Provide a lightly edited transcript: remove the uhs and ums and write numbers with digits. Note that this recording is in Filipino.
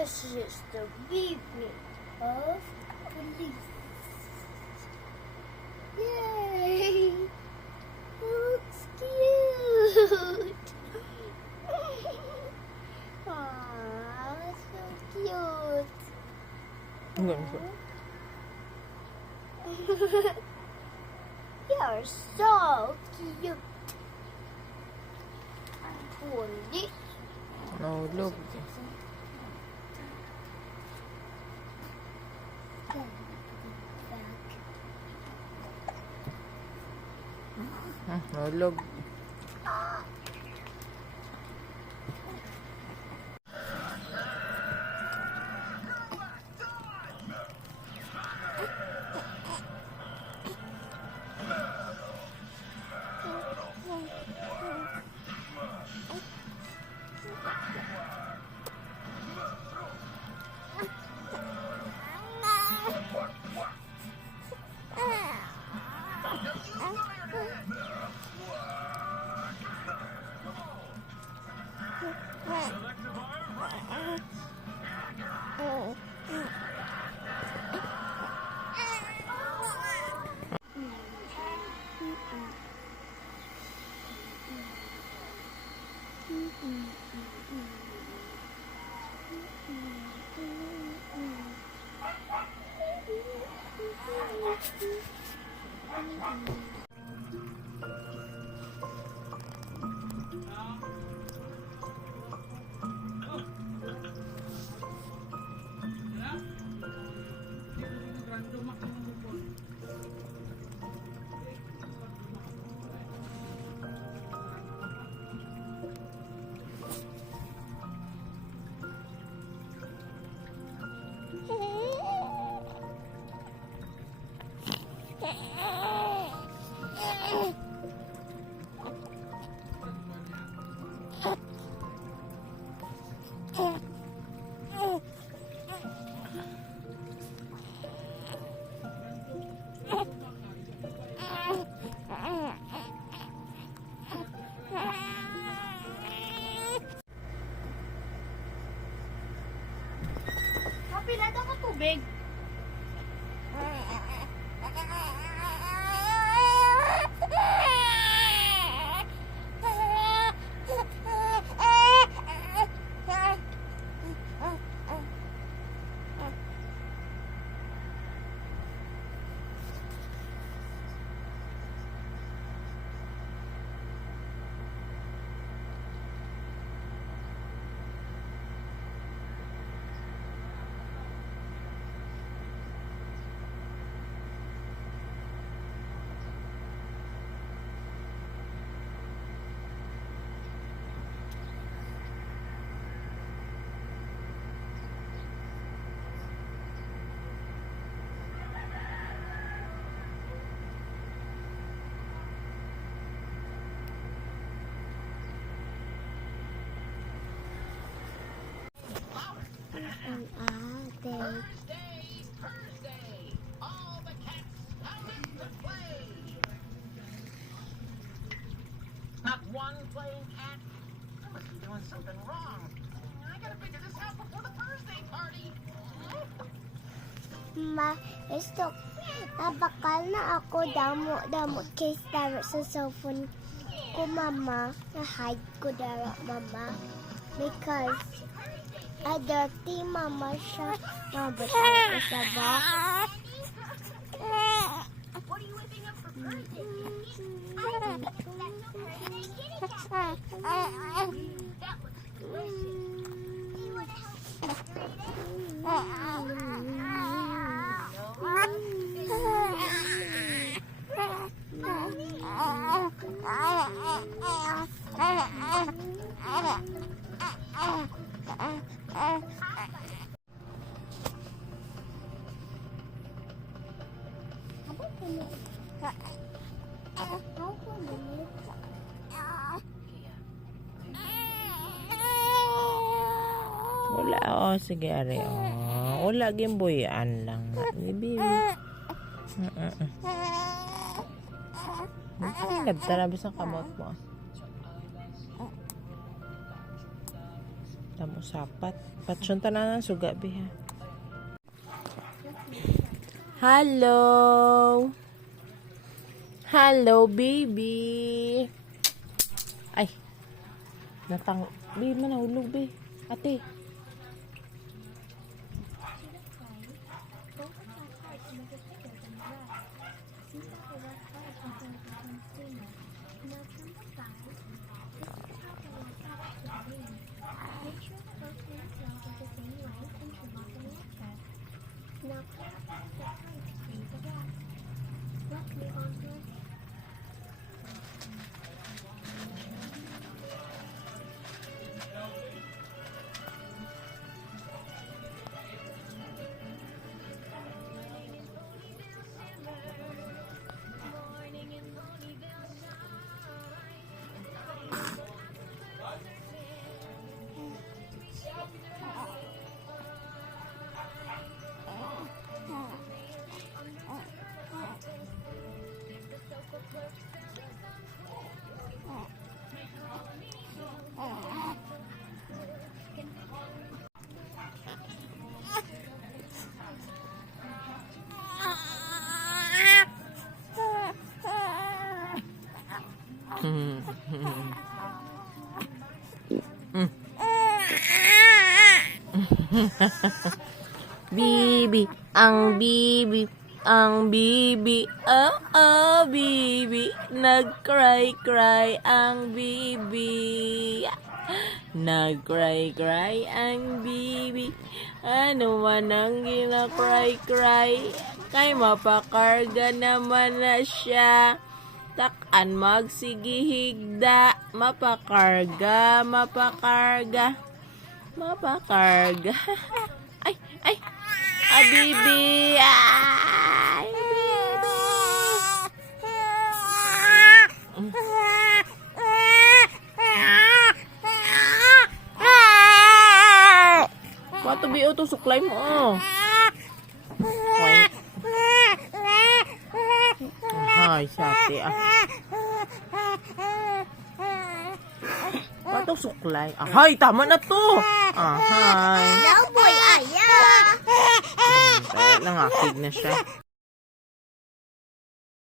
This is the baby of police. Yay! Looks cute. Aww, so cute. You're so cute. Police. Nahulog. Nahulog. Pilado ka tubig. Thursday. All the cats coming to play. Not one playing cat? I must be doing something wrong. I gotta figure this out before the Thursday party. Ma, gusto, nabakal na ako damo case daro sa cellphone ko, mama. Na-hide ko daro, mama. Because, dirty, mama siya. Mabutang ko sa box. What are you whipping up for birthday? That looks delicious. Do you want to help Wala. Oh, sige, ari. Oh, wala. Gimboyan lang. Baby. Nagtarabis ang kamot mo. Tamo Usapat. Patsyon tanan suga bi ha. Hello. Hello, baby. Ay. Natang. Bi, manahulog, bi. Ate. Bibi, ang bibi, ang bibi, oh oh bibi, nag-cry ang bibi, nag-cry ang bibi, ano man ang gina-cry, kay mapakarga naman na siya. Takan magsigihigda, mapakarga. Ay, bibi, ay, bibi. Kato biyo to suklay mo, oh. Ay, sate, ah. Kato suklay. Ahay, tama na to. Ahay. No, boy, aya. Kaya nangakig na siya.